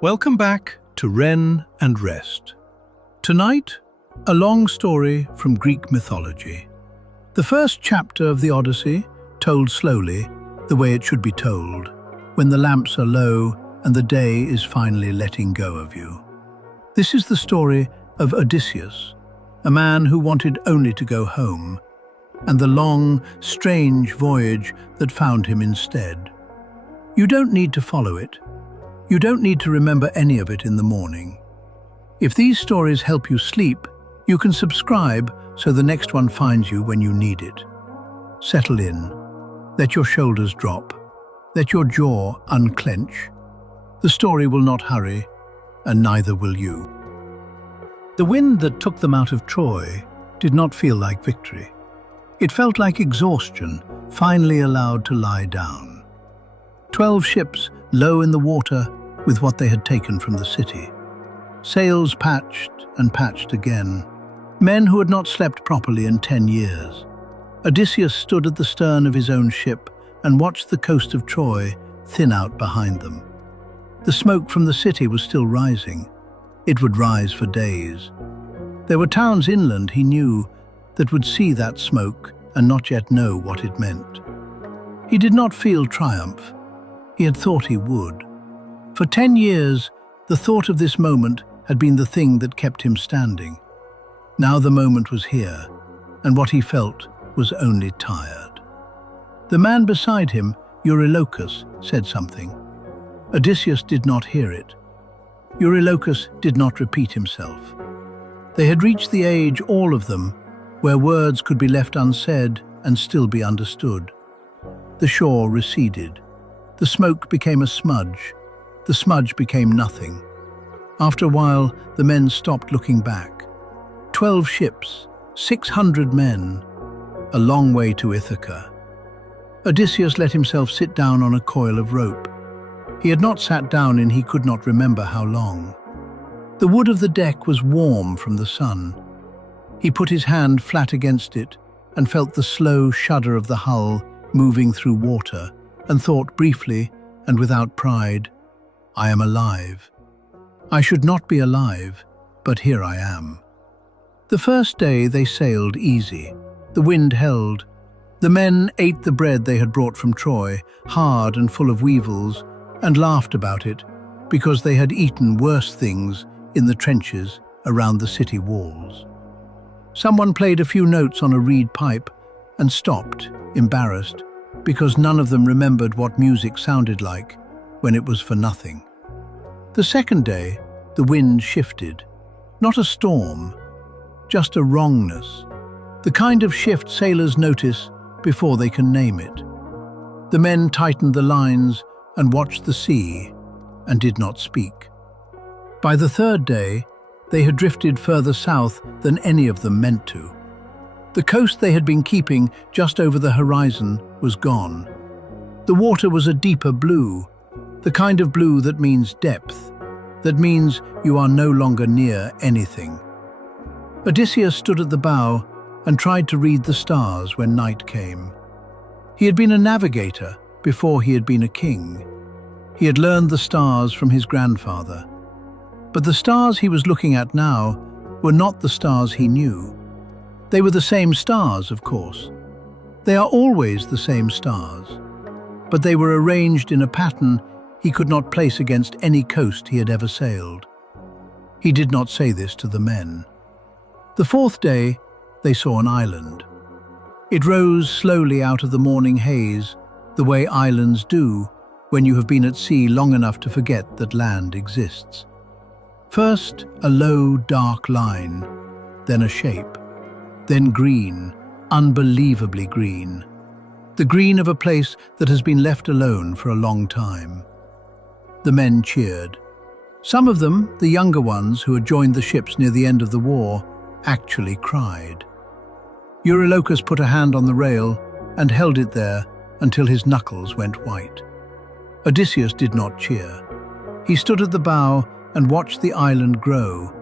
Welcome back to Wren and Rest. Tonight, a long story from Greek mythology. The first chapter of the Odyssey, told slowly, the way it should be told, when the lamps are low and the day is finally letting go of you. This is the story of Odysseus, a man who wanted only to go home, and the long, strange voyage that found him instead. You don't need to follow it. You don't need to remember any of it in the morning. If these stories help you sleep, you can subscribe so the next one finds you when you need it. Settle in. Let your shoulders drop. Let your jaw unclench. The story will not hurry, and neither will you. The wind that took them out of Troy did not feel like victory. It felt like exhaustion, finally allowed to lie down. 12 ships low in the water with what they had taken from the city. Sails patched and patched again. Men who had not slept properly in 10 years. Odysseus stood at the stern of his own ship and watched the coast of Troy thin out behind them. The smoke from the city was still rising. It would rise for days. There were towns inland, he knew, that would see that smoke and not yet know what it meant. He did not feel triumph. He had thought he would. For 10 years, the thought of this moment had been the thing that kept him standing. Now the moment was here, and what he felt was only tired. The man beside him, Eurylochus, said something. Odysseus did not hear it. Eurylochus did not repeat himself. They had reached the age, all of them, where words could be left unsaid and still be understood. The shore receded. The smoke became a smudge. The smudge became nothing. After a while, the men stopped looking back. 12 ships, 600 men, a long way to Ithaca. Odysseus let himself sit down on a coil of rope. He had not sat down in he could not remember how long. The wood of the deck was warm from the sun. He put his hand flat against it and felt the slow shudder of the hull moving through water, and thought briefly and without pride, I am alive. I should not be alive, but here I am. The first day they sailed easy. The wind held. The men ate the bread they had brought from Troy, hard and full of weevils, and laughed about it, because they had eaten worse things in the trenches around the city walls. Someone played a few notes on a reed pipe and stopped, embarrassed, because none of them remembered what music sounded like when it was for nothing. The second day, the wind shifted. Not a storm, just a wrongness. The kind of shift sailors notice before they can name it. The men tightened the lines and watched the sea and did not speak. By the third day, they had drifted further south than any of them meant to. The coast they had been keeping just over the horizon was gone. The water was a deeper blue, the kind of blue that means depth, that means you are no longer near anything. Odysseus stood at the bow and tried to read the stars when night came. He had been a navigator before he had been a king. He had learned the stars from his grandfather. But the stars he was looking at now were not the stars he knew. They were the same stars, of course. They are always the same stars. But they were arranged in a pattern he could not place against any coast he had ever sailed. He did not say this to the men. The fourth day, they saw an island. It rose slowly out of the morning haze, the way islands do when you have been at sea long enough to forget that land exists. First, a low, dark line, then a shape, then green, unbelievably green. The green of a place that has been left alone for a long time. The men cheered. Some of them, the younger ones who had joined the ships near the end of the war, actually cried. Eurylochus put a hand on the rail and held it there until his knuckles went white. Odysseus did not cheer. He stood at the bow and watched the island grow,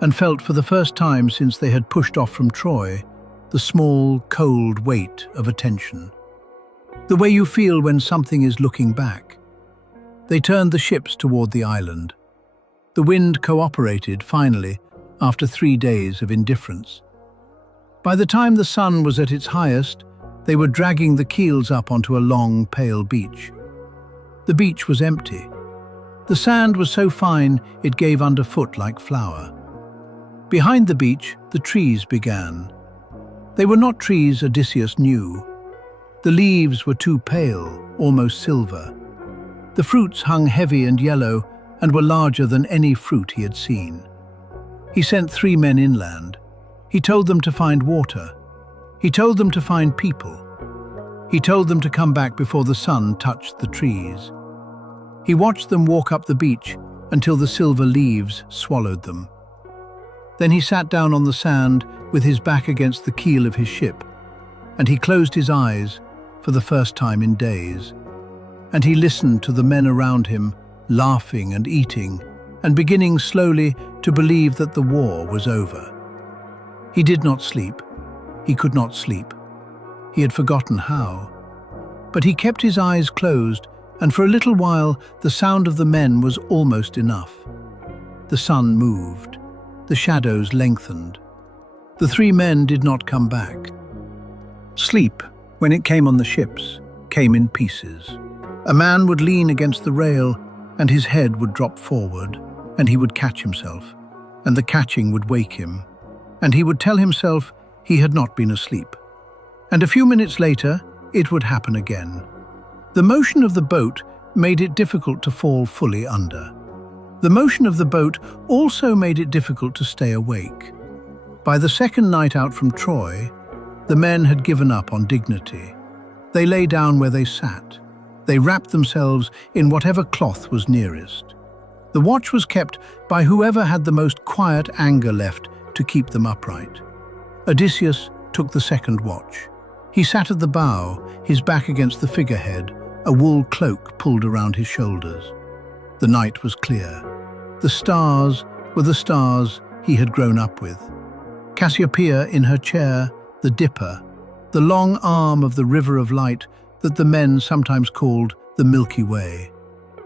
and felt for the first time since they had pushed off from Troy the small, cold weight of attention. The way you feel when something is looking back. They turned the ships toward the island. The wind cooperated, finally, after 3 days of indifference. By the time the sun was at its highest, they were dragging the keels up onto a long, pale beach. The beach was empty. The sand was so fine it gave underfoot like flour. Behind the beach, the trees began. They were not trees Odysseus knew. The leaves were too pale, almost silver. The fruits hung heavy and yellow and were larger than any fruit he had seen. He sent 3 men inland. He told them to find water. He told them to find people. He told them to come back before the sun touched the trees. He watched them walk up the beach until the silver leaves swallowed them. Then he sat down on the sand with his back against the keel of his ship, and he closed his eyes for the first time in days. And he listened to the men around him, laughing and eating, and beginning slowly to believe that the war was over. He did not sleep. He could not sleep. He had forgotten how. But he kept his eyes closed, and for a little while the sound of the men was almost enough. The sun moved. The shadows lengthened. The 3 men did not come back. Sleep, when it came on the ships, came in pieces. A man would lean against the rail, and his head would drop forward, and he would catch himself, and the catching would wake him, and he would tell himself he had not been asleep. And a few minutes later, it would happen again. The motion of the boat made it difficult to fall fully under. The motion of the boat also made it difficult to stay awake. By the second night out from Troy, the men had given up on dignity. They lay down where they sat. They wrapped themselves in whatever cloth was nearest. The watch was kept by whoever had the most quiet anger left to keep them upright. Odysseus took the second watch. He sat at the bow, his back against the figurehead, a wool cloak pulled around his shoulders. The night was clear. The stars were the stars he had grown up with. Cassiopeia in her chair, the Dipper, the long arm of the river of light that the men sometimes called the Milky Way,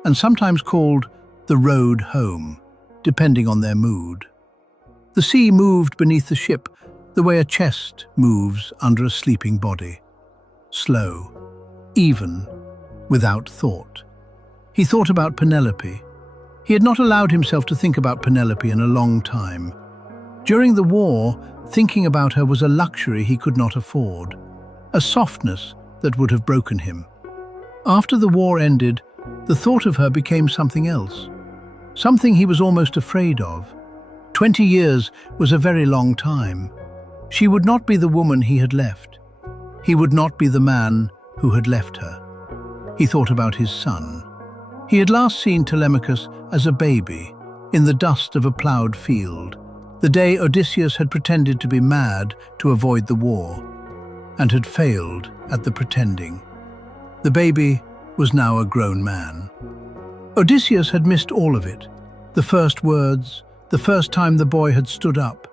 and sometimes called the road home, depending on their mood. The sea moved beneath the ship the way a chest moves under a sleeping body. Slow, even, without thought. He thought about Penelope. He had not allowed himself to think about Penelope in a long time. During the war, thinking about her was a luxury he could not afford, a softness that would have broken him. After the war ended, the thought of her became something else, something he was almost afraid of. 20 years was a very long time. She would not be the woman he had left. He would not be the man who had left her. He thought about his son. He had last seen Telemachus as a baby, in the dust of a ploughed field, the day Odysseus had pretended to be mad to avoid the war, and had failed at the pretending. The baby was now a grown man. Odysseus had missed all of it. The first words, the first time the boy had stood up,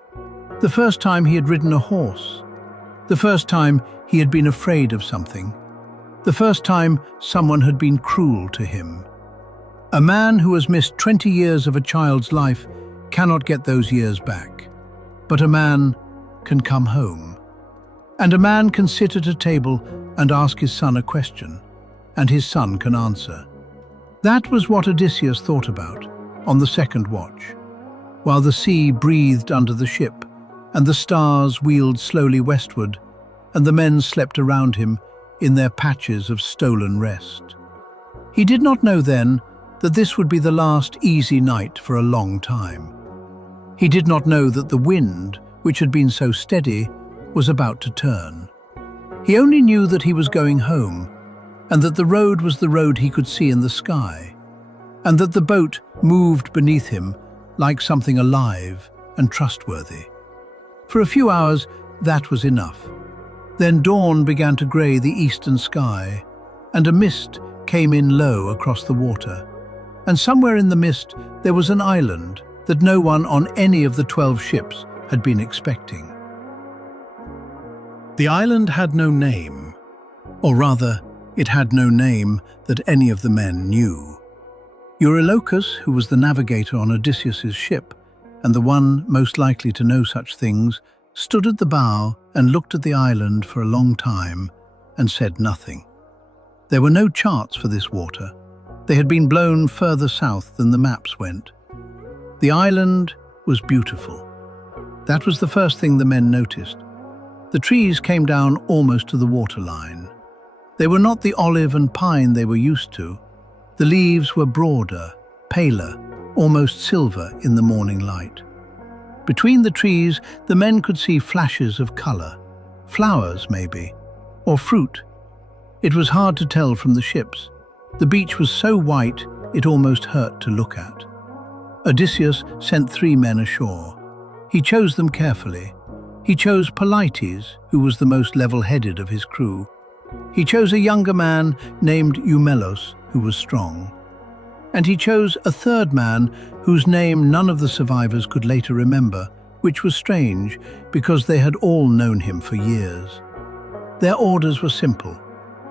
the first time he had ridden a horse, the first time he had been afraid of something, the first time someone had been cruel to him. A man who has missed 20 years of a child's life cannot get those years back. But a man can come home. And a man can sit at a table and ask his son a question, and his son can answer. That was what Odysseus thought about on the second watch, while the sea breathed under the ship, and the stars wheeled slowly westward, and the men slept around him in their patches of stolen rest. He did not know then that this would be the last easy night for a long time. He did not know that the wind, which had been so steady, was about to turn. He only knew that he was going home, and that the road was the road he could see in the sky, and that the boat moved beneath him like something alive and trustworthy. For a few hours, that was enough. Then dawn began to grey the eastern sky, and a mist came in low across the water. And somewhere in the mist there was an island that no one on any of the 12 ships had been expecting. The island had no name, or rather, it had no name that any of the men knew. Eurylochus, who was the navigator on Odysseus's ship, and the one most likely to know such things, stood at the bow and looked at the island for a long time and said nothing. There were no charts for this water. They had been blown further south than the maps went. The island was beautiful. That was the first thing the men noticed. The trees came down almost to the waterline. They were not the olive and pine they were used to. The leaves were broader, paler, almost silver in the morning light. Between the trees, the men could see flashes of color, flowers maybe, or fruit. It was hard to tell from the ships. The beach was so white it almost hurt to look at. Odysseus sent 3 men ashore. He chose them carefully. He chose Polyphemus, who was the most level-headed of his crew. He chose a younger man named Eumelus, who was strong. And he chose a 3rd man whose name none of the survivors could later remember, which was strange because they had all known him for years. Their orders were simple.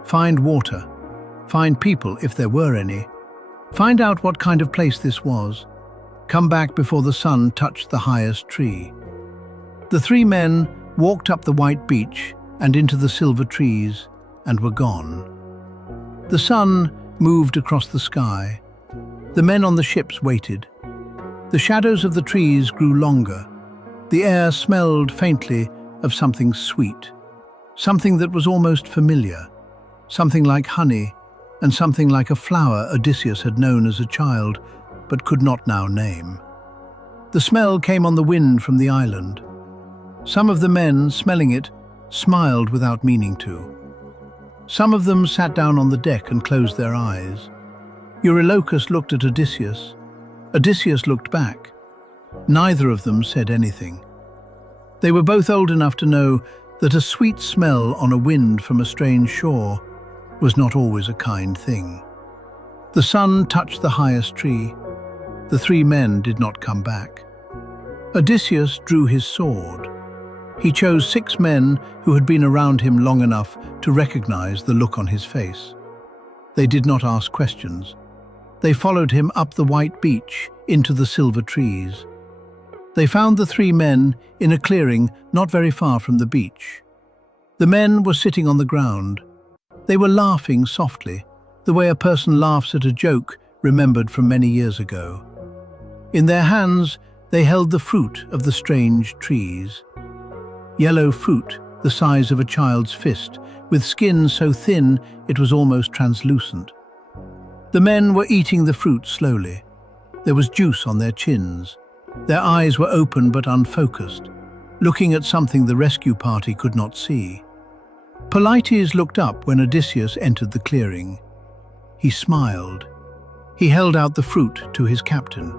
Find water. Find people if there were any. Find out what kind of place this was. Come back before the sun touched the highest tree. The 3 men walked up the white beach and into the silver trees and were gone. The sun moved across the sky. The men on the ships waited. The shadows of the trees grew longer. The air smelled faintly of something sweet, something that was almost familiar, something like honey and something like a flower Odysseus had known as a child but could not now name. The smell came on the wind from the island. Some of the men, smelling it, smiled without meaning to. Some of them sat down on the deck and closed their eyes. Eurylochus looked at Odysseus. Odysseus looked back. Neither of them said anything. They were both old enough to know that a sweet smell on a wind from a strange shore was not always a kind thing. The sun touched the highest tree. The 3 men did not come back. Odysseus drew his sword. He chose 6 men who had been around him long enough to recognize the look on his face. They did not ask questions. They followed him up the white beach into the silver trees. They found the 3 men in a clearing not very far from the beach. The men were sitting on the ground. They were laughing softly, the way a person laughs at a joke remembered from many years ago. In their hands, they held the fruit of the strange trees. Yellow fruit, the size of a child's fist, with skin so thin it was almost translucent. The men were eating the fruit slowly. There was juice on their chins. Their eyes were open but unfocused, looking at something the rescue party could not see. Polyphemus looked up when Odysseus entered the clearing. He smiled. He held out the fruit to his captain.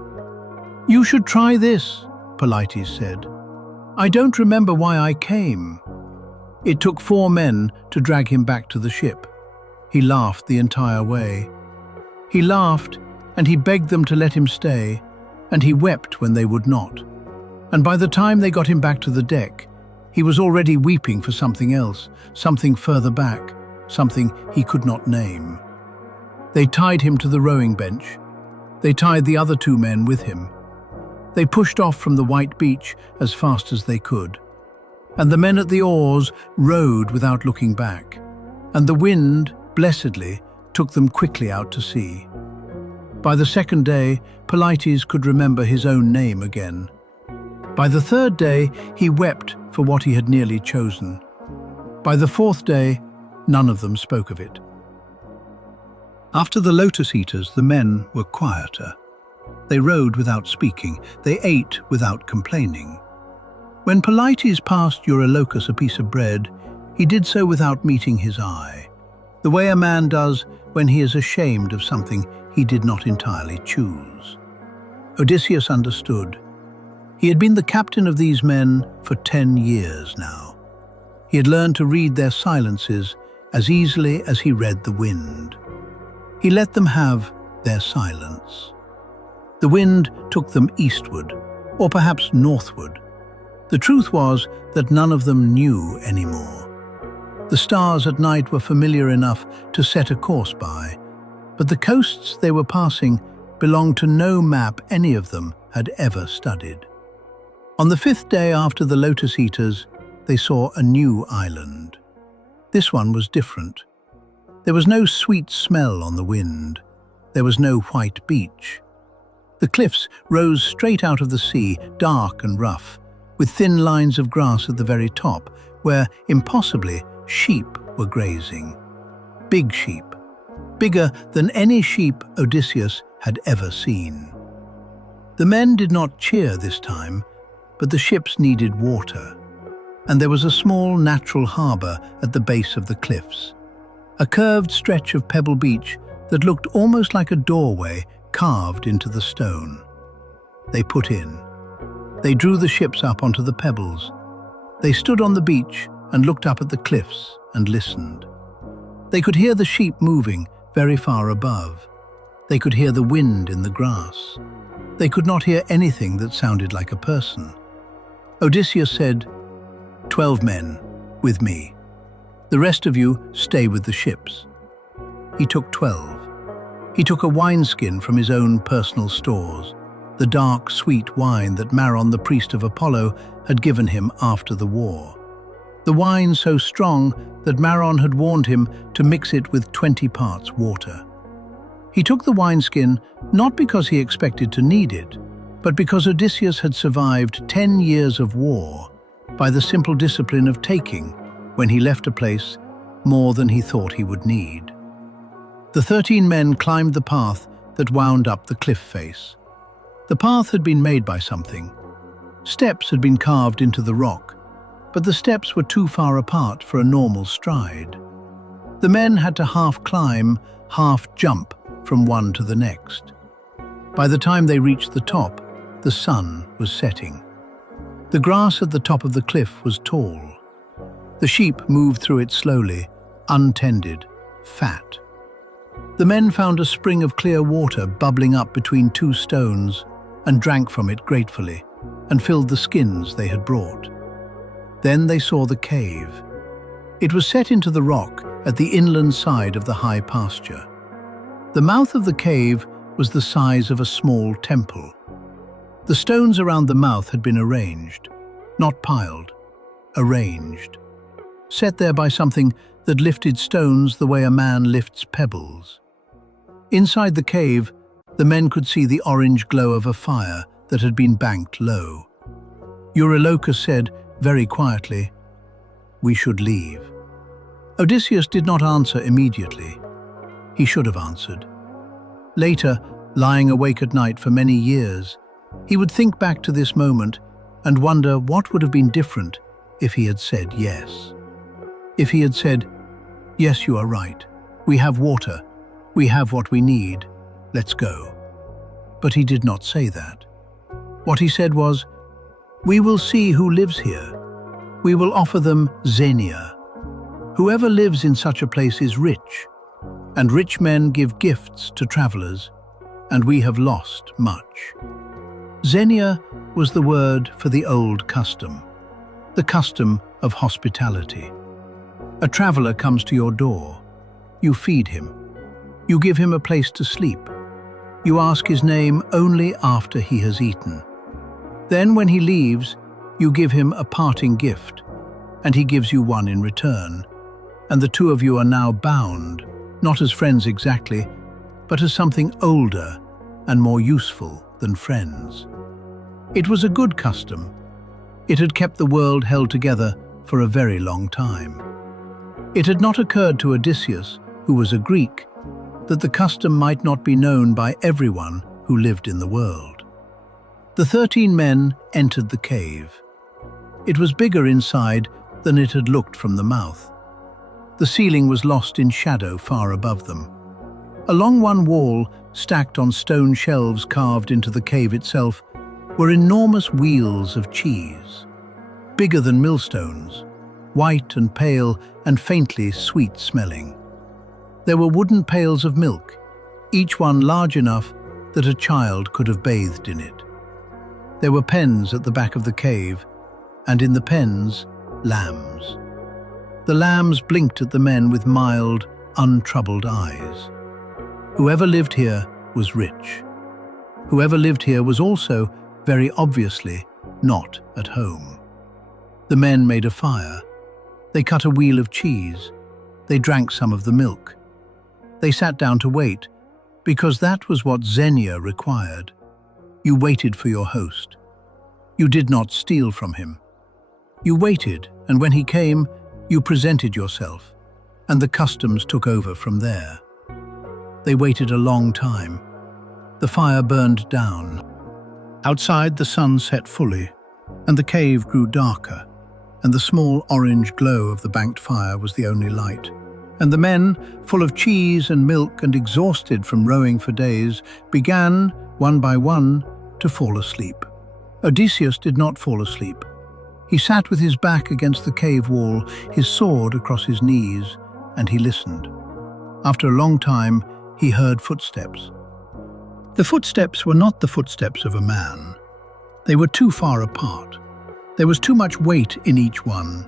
"You should try this," Polyphemus said. "I don't remember why I came." It took 4 men to drag him back to the ship. He laughed the entire way. He laughed, and he begged them to let him stay, and he wept when they would not. And by the time they got him back to the deck, he was already weeping for something else, something further back, something he could not name. They tied him to the rowing bench. They tied the other 2 men with him. They pushed off from the white beach as fast as they could. And the men at the oars rowed without looking back. And the wind, blessedly, took them quickly out to sea. By the 2nd day, Polyphemus could remember his own name again. By the 3rd day, he wept for what he had nearly chosen. By the 4th day, none of them spoke of it. After the Lotus-Eaters, the men were quieter. They rowed without speaking. They ate without complaining. When Polyphemus passed Eurylochus a piece of bread, he did so without meeting his eye, the way a man does when he is ashamed of something he did not entirely choose. Odysseus understood. He had been the captain of these men for 10 years now. He had learned to read their silences as easily as he read the wind. He let them have their silence. The wind took them eastward, or perhaps northward. The truth was that none of them knew anymore. The stars at night were familiar enough to set a course by, but the coasts they were passing belonged to no map any of them had ever studied. On the 5th day after the Lotus-Eaters, they saw a new island. This one was different. There was no sweet smell on the wind. There was no white beach. The cliffs rose straight out of the sea, dark and rough, with thin lines of grass at the very top, where, impossibly, sheep were grazing. Big sheep, bigger than any sheep Odysseus had ever seen. The men did not cheer this time, but the ships needed water, and there was a small natural harbour at the base of the cliffs, a curved stretch of pebble beach that looked almost like a doorway carved into the stone. They put in. They drew the ships up onto the pebbles. They stood on the beach and looked up at the cliffs and listened. They could hear the sheep moving very far above. They could hear the wind in the grass. They could not hear anything that sounded like a person. Odysseus said, 12 men, with me. The rest of you stay with the ships. He took 12. He took a wineskin from his own personal stores, the dark, sweet wine that Maron, the priest of Apollo, had given him after the war. The wine so strong that Maron had warned him to mix it with 20 parts water. He took the wineskin not because he expected to need it, but because Odysseus had survived 10 years of war by the simple discipline of taking, when he left a place, more than he thought he would need. The 13 men climbed the path that wound up the cliff face. The path had been made by something. Steps had been carved into the rock, but the steps were too far apart for a normal stride. The men had to half climb, half jump from one to the next. By the time they reached the top, the sun was setting. The grass at the top of the cliff was tall. The sheep moved through it slowly, untended, fat. The men found a spring of clear water bubbling up between two stones and drank from it gratefully and filled the skins they had brought. Then they saw the cave. It was set into the rock at the inland side of the high pasture. The mouth of the cave was the size of a small temple. The stones around the mouth had been arranged, not piled, arranged, set there by something that lifted stones the way a man lifts pebbles. Inside the cave, the men could see the orange glow of a fire that had been banked low. Eurylochus said, very quietly, "We should leave." Odysseus did not answer immediately. He should have answered. Later, lying awake at night for many years, he would think back to this moment and wonder what would have been different if he had said yes. If he had said, "Yes, you are right. We have water. We have what we need. Let's go." But he did not say that. What he said was, "We will see who lives here. We will offer them Xenia. Whoever lives in such a place is rich, and rich men give gifts to travelers, and we have lost much." Xenia was the word for the old custom, the custom of hospitality. A traveler comes to your door. You feed him. You give him a place to sleep. You ask his name only after he has eaten. Then when he leaves, you give him a parting gift, and he gives you one in return, and the two of you are now bound, not as friends exactly, but as something older and more useful than friends. It was a good custom. It had kept the world held together for a very long time. It had not occurred to Odysseus, who was a Greek, that the custom might not be known by everyone who lived in the world. The 13 men entered the cave. It was bigger inside than it had looked from the mouth. The ceiling was lost in shadow far above them. Along one wall, stacked on stone shelves carved into the cave itself, were enormous wheels of cheese, bigger than millstones, white and pale and faintly sweet-smelling. There were wooden pails of milk, each one large enough that a child could have bathed in it. There were pens at the back of the cave, and in the pens, lambs. The lambs blinked at the men with mild, untroubled eyes. Whoever lived here was rich. Whoever lived here was also, very obviously, not at home. The men made a fire. They cut a wheel of cheese. They drank some of the milk. They sat down to wait, because that was what Xenia required. You waited for your host. You did not steal from him. You waited, and when he came, you presented yourself, and the customs took over from there. They waited a long time. The fire burned down. Outside, the sun set fully, and the cave grew darker, and the small orange glow of the banked fire was the only light. And the men, full of cheese and milk and exhausted from rowing for days, began, one by one, to fall asleep. Odysseus did not fall asleep. He sat with his back against the cave wall, his sword across his knees, and he listened. After a long time, he heard footsteps. The footsteps were not the footsteps of a man. They were too far apart. There was too much weight in each one.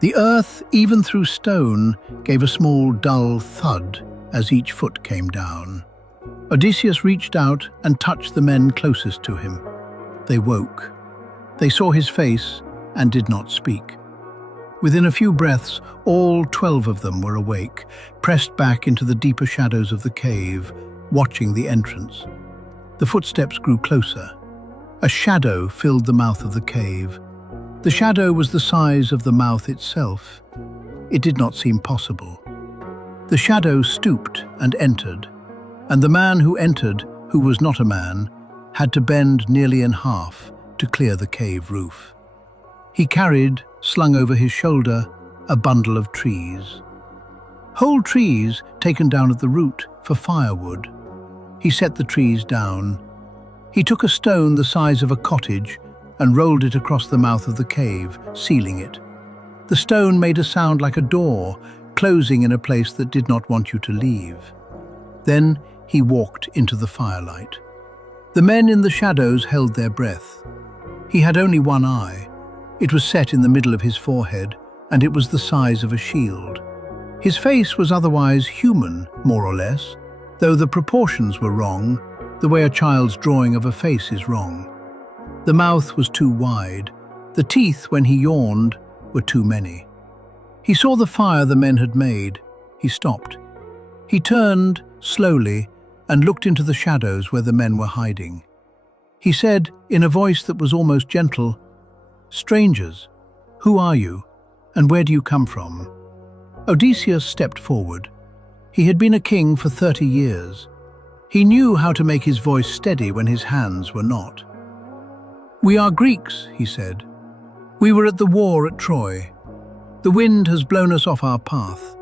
The earth, even through stone, gave a small, dull thud as each foot came down. Odysseus reached out and touched the men closest to him. They woke. They saw his face and did not speak. Within a few breaths, all 12 of them were awake, pressed back into the deeper shadows of the cave, watching the entrance. The footsteps grew closer. A shadow filled the mouth of the cave. The shadow was the size of the mouth itself. It did not seem possible. The shadow stooped and entered, and the man who entered, who was not a man, had to bend nearly in half to clear the cave roof. He carried, slung over his shoulder, a bundle of trees. Whole trees taken down at the root for firewood. He set the trees down. He took a stone the size of a cottage and rolled it across the mouth of the cave, sealing it. The stone made a sound like a door, closing in a place that did not want you to leave. Then he walked into the firelight. The men in the shadows held their breath. He had only one eye. It was set in the middle of his forehead, and it was the size of a shield. His face was otherwise human, more or less, though the proportions were wrong, the way a child's drawing of a face is wrong. The mouth was too wide. The teeth, when he yawned, were too many. He saw the fire the men had made. He stopped. He turned, slowly, and looked into the shadows where the men were hiding. He said, in a voice that was almost gentle, "Strangers, who are you, and where do you come from?" Odysseus stepped forward. He had been a king for 30 years. He knew how to make his voice steady when his hands were not. "We are Greeks," he said. "We were at the war at Troy. The wind has blown us off our path.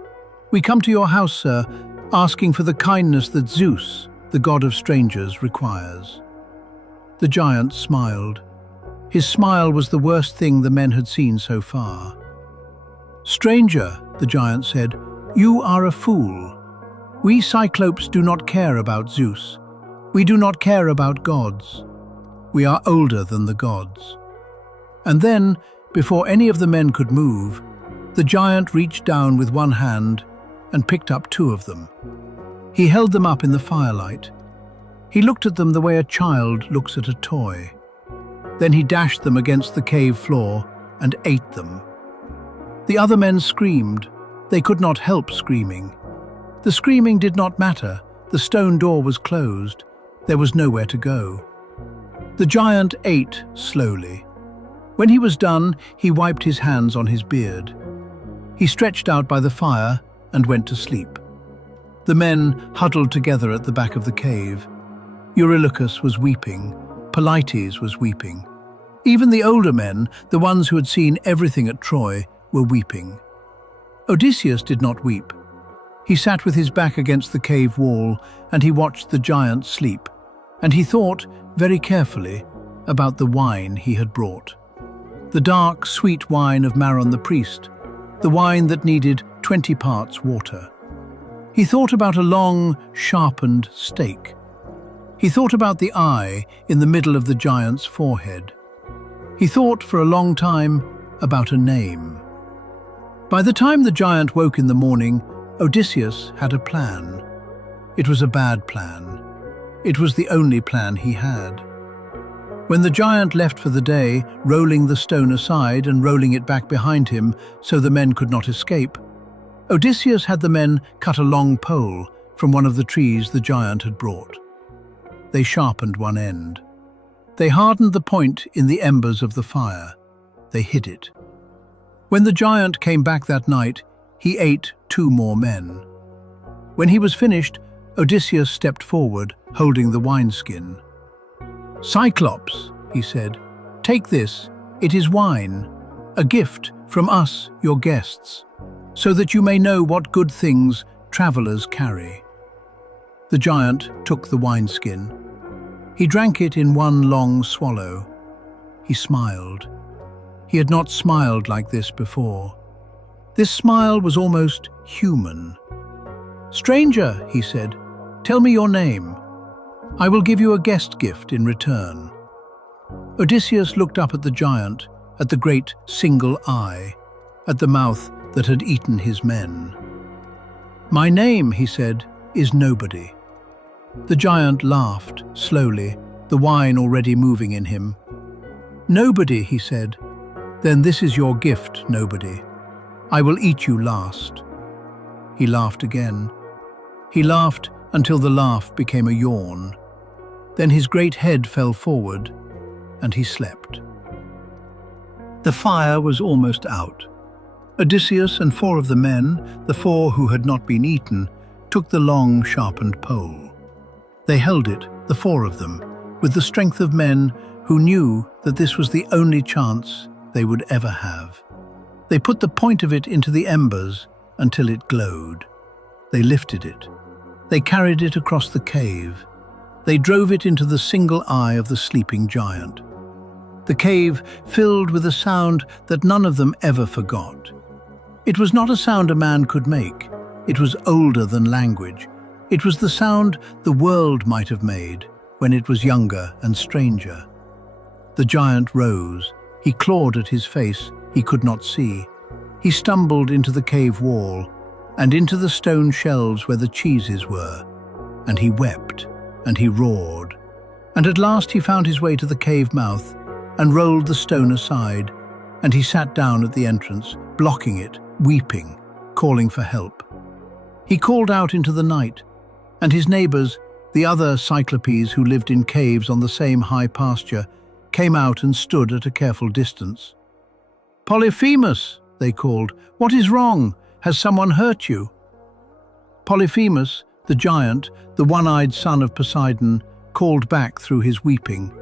We come to your house, sir, asking for the kindness that Zeus, the god of strangers, requires." The giant smiled. His smile was the worst thing the men had seen so far. "Stranger," the giant said, "you are a fool. We Cyclops do not care about Zeus. We do not care about gods. We are older than the gods." And then, before any of the men could move, the giant reached down with one hand and picked up 2 of them. He held them up in the firelight. He looked at them the way a child looks at a toy. Then he dashed them against the cave floor and ate them. The other men screamed. They could not help screaming. The screaming did not matter. The stone door was closed. There was nowhere to go. The giant ate slowly. When he was done, he wiped his hands on his beard. He stretched out by the fire and went to sleep. The men huddled together at the back of the cave. Eurylochus was weeping. Polites was weeping. Even the older men, the ones who had seen everything at Troy, were weeping. Odysseus did not weep. He sat with his back against the cave wall, and he watched the giant sleep, and he thought, very carefully, about the wine he had brought. The dark, sweet wine of Maron the priest, the wine that needed 20 parts water. He thought about a long, sharpened stake. He thought about the eye in the middle of the giant's forehead. He thought for a long time about a name. By the time the giant woke in the morning, Odysseus had a plan. It was a bad plan. It was the only plan he had. When the giant left for the day, rolling the stone aside and rolling it back behind him so the men could not escape, Odysseus had the men cut a long pole from one of the trees the giant had brought. They sharpened one end. They hardened the point in the embers of the fire. They hid it. When the giant came back that night, he ate 2 more men. When he was finished, Odysseus stepped forward, holding the wineskin. "Cyclops," he said, "take this. It is wine, a gift from us, your guests, so that you may know what good things travelers carry." The giant took the wineskin. He drank it in one long swallow. He smiled. He had not smiled like this before. This smile was almost human. "Stranger," he said, "tell me your name. I will give you a guest gift in return." Odysseus looked up at the giant, at the great single eye, at the mouth that had eaten his men. "My name," he said, "is Nobody." The giant laughed, slowly, the wine already moving in him. "Nobody," he said, "then this is your gift, Nobody. I will eat you last." He laughed again. He laughed until the laugh became a yawn. Then his great head fell forward, and he slept. The fire was almost out. Odysseus and 4 of the men, the 4 who had not been eaten, took the long, sharpened pole. They held it, the 4 of them, with the strength of men who knew that this was the only chance they would ever have. They put the point of it into the embers until it glowed. They lifted it. They carried it across the cave. They drove it into the single eye of the sleeping giant. The cave filled with a sound that none of them ever forgot. It was not a sound a man could make. It was older than language. It was the sound the world might have made when it was younger and stranger. The giant rose. He clawed at his face. He could not see. He stumbled into the cave wall and into the stone shelves where the cheeses were. And he wept, and he roared. And at last he found his way to the cave mouth and rolled the stone aside, and he sat down at the entrance, blocking it, weeping, calling for help. He called out into the night, and his neighbors, the other Cyclopes who lived in caves on the same high pasture, came out and stood at a careful distance. "Polyphemus," they called, "what is wrong? Has someone hurt you?" Polyphemus, the giant, the one-eyed son of Poseidon, called back through his weeping,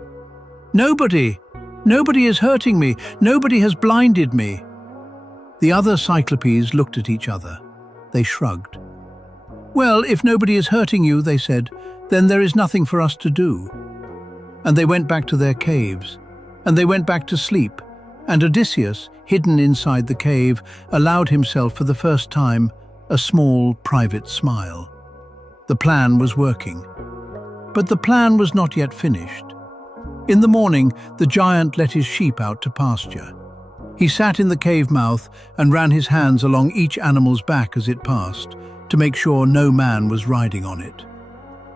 "Nobody! Nobody is hurting me! Nobody has blinded me!" The other Cyclopes looked at each other. They shrugged. "Well, if nobody is hurting you," they said, "then there is nothing for us to do." And they went back to their caves, and they went back to sleep, and Odysseus, hidden inside the cave, allowed himself for the first time a small, private smile. The plan was working. But the plan was not yet finished. In the morning, the giant let his sheep out to pasture. He sat in the cave mouth and ran his hands along each animal's back as it passed, to make sure no man was riding on it.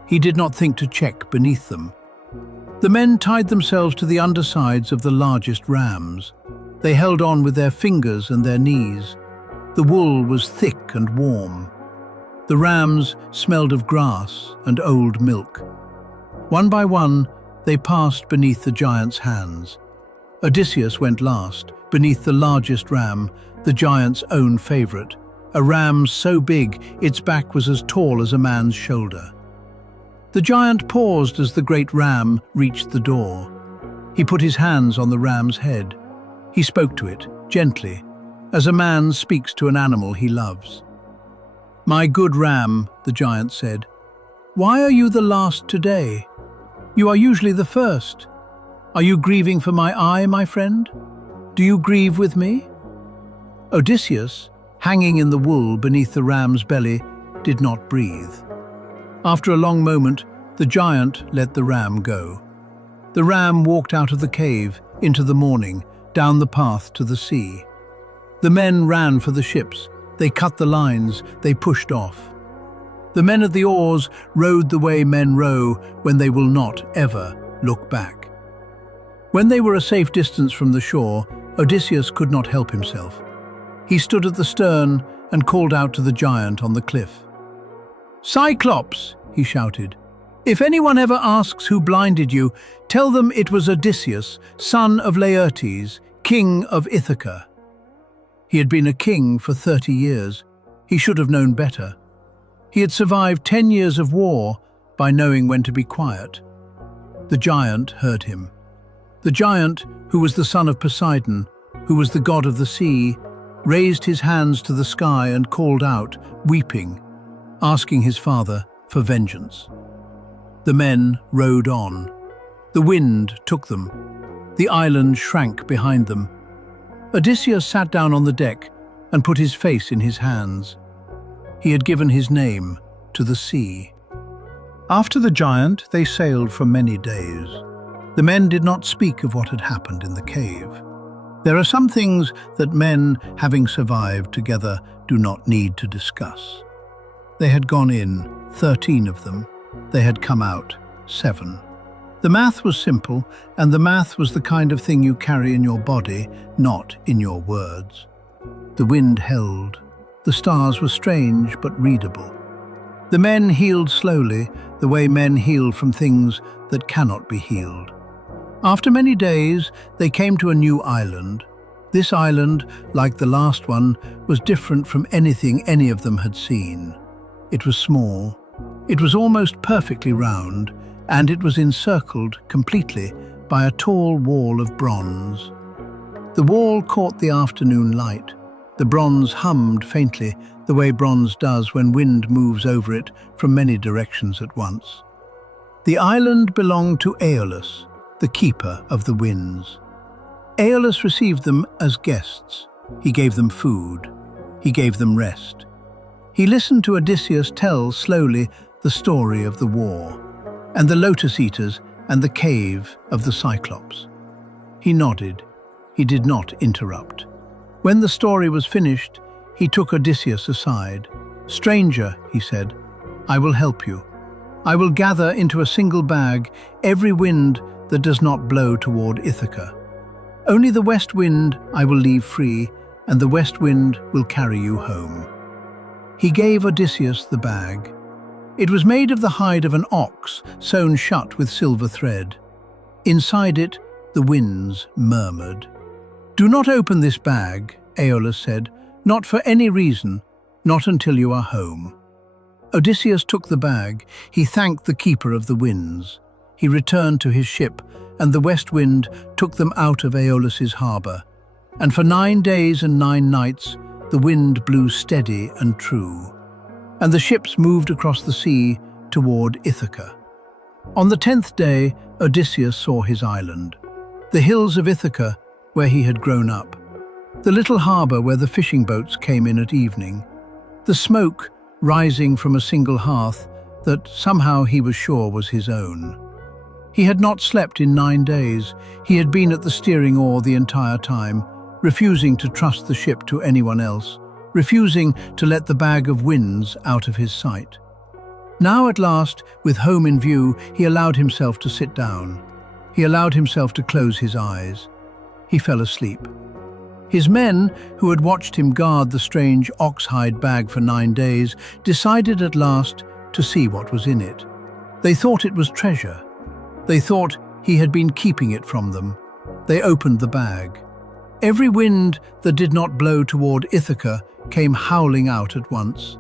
He did not think to check beneath them. The men tied themselves to the undersides of the largest rams. They held on with their fingers and their knees. The wool was thick and warm. The rams smelled of grass and old milk. One by one, they passed beneath the giant's hands. Odysseus went last, beneath the largest ram, the giant's own favorite, a ram so big its back was as tall as a man's shoulder. The giant paused as the great ram reached the door. He put his hands on the ram's head. He spoke to it, gently, as a man speaks to an animal he loves. "My good ram," the giant said, "why are you the last today? You are usually the first. Are you grieving for my eye, my friend? Do you grieve with me?" Odysseus, hanging in the wool beneath the ram's belly, did not breathe. After a long moment, the giant let the ram go. The ram walked out of the cave, into the morning, down the path to the sea. The men ran for the ships. They cut the lines. They pushed off. The men at the oars rowed the way men row when they will not ever look back. When they were a safe distance from the shore, Odysseus could not help himself. He stood at the stern and called out to the giant on the cliff. "Cyclops," he shouted, "if anyone ever asks who blinded you, tell them it was Odysseus, son of Laertes, king of Ithaca." He had been a king for 30 years. He should have known better. He had survived 10 years of war by knowing when to be quiet. The giant heard him. The giant, who was the son of Poseidon, who was the god of the sea, raised his hands to the sky and called out, weeping, asking his father for vengeance. The men rowed on. The wind took them. The island shrank behind them. Odysseus sat down on the deck and put his face in his hands. He had given his name to the sea. After the giant, they sailed for many days. The men did not speak of what had happened in the cave. There are some things that men, having survived together, do not need to discuss. They had gone in, 13 of them. They had come out, 7. The math was simple, and the math was the kind of thing you carry in your body, not in your words. The wind held. The stars were strange but readable. The men healed slowly, the way men heal from things that cannot be healed. After many days, they came to a new island. This island, like the last one, was different from anything any of them had seen. It was small. It was almost perfectly round, and it was encircled completely by a tall wall of bronze. The wall caught the afternoon light. The bronze hummed faintly, the way bronze does when wind moves over it from many directions at once. The island belonged to Aeolus, the keeper of the winds. Aeolus received them as guests. He gave them food. He gave them rest. He listened to Odysseus tell slowly the story of the war, and the Lotus-Eaters and the cave of the Cyclops. He nodded. He did not interrupt. When the story was finished, he took Odysseus aside. "Stranger," he said, "I will help you. I will gather into a single bag every wind that does not blow toward Ithaca. Only the west wind I will leave free, and the west wind will carry you home." He gave Odysseus the bag. It was made of the hide of an ox, sewn shut with silver thread. Inside it, the winds murmured. "Do not open this bag," Aeolus said, "not for any reason, not until you are home." Odysseus took the bag. He thanked the keeper of the winds. He returned to his ship, and the west wind took them out of Aeolus's harbour. And for 9 days and 9 nights, the wind blew steady and true. And the ships moved across the sea toward Ithaca. On the 10th day, Odysseus saw his island, the hills of Ithaca where he had grown up, the little harbour where the fishing boats came in at evening, the smoke rising from a single hearth that somehow he was sure was his own. He had not slept in 9 days. He had been at the steering oar the entire time, refusing to trust the ship to anyone else, refusing to let the bag of winds out of his sight. Now at last, with home in view, he allowed himself to sit down. He allowed himself to close his eyes. He fell asleep. His men, who had watched him guard the strange ox-hide bag for 9 days, decided at last to see what was in it. They thought it was treasure. They thought he had been keeping it from them. They opened the bag. Every wind that did not blow toward Ithaca came howling out at once.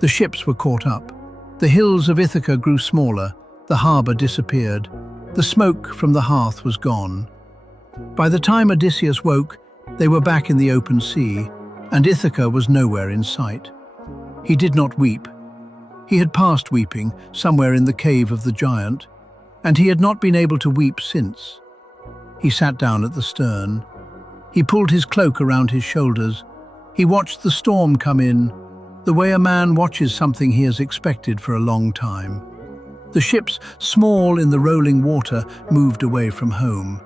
The ships were caught up. The hills of Ithaca grew smaller. The harbour disappeared. The smoke from the hearth was gone. By the time Odysseus woke, they were back in the open sea, and Ithaca was nowhere in sight. He did not weep. He had passed weeping, somewhere in the cave of the giant, and he had not been able to weep since. He sat down at the stern. He pulled his cloak around his shoulders. He watched the storm come in, the way a man watches something he has expected for a long time. The ships, small in the rolling water, moved away from home.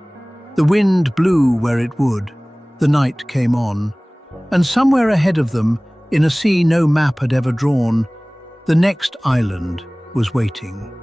The wind blew where it would. The night came on. And somewhere ahead of them, in a sea no map had ever drawn, The next island was waiting.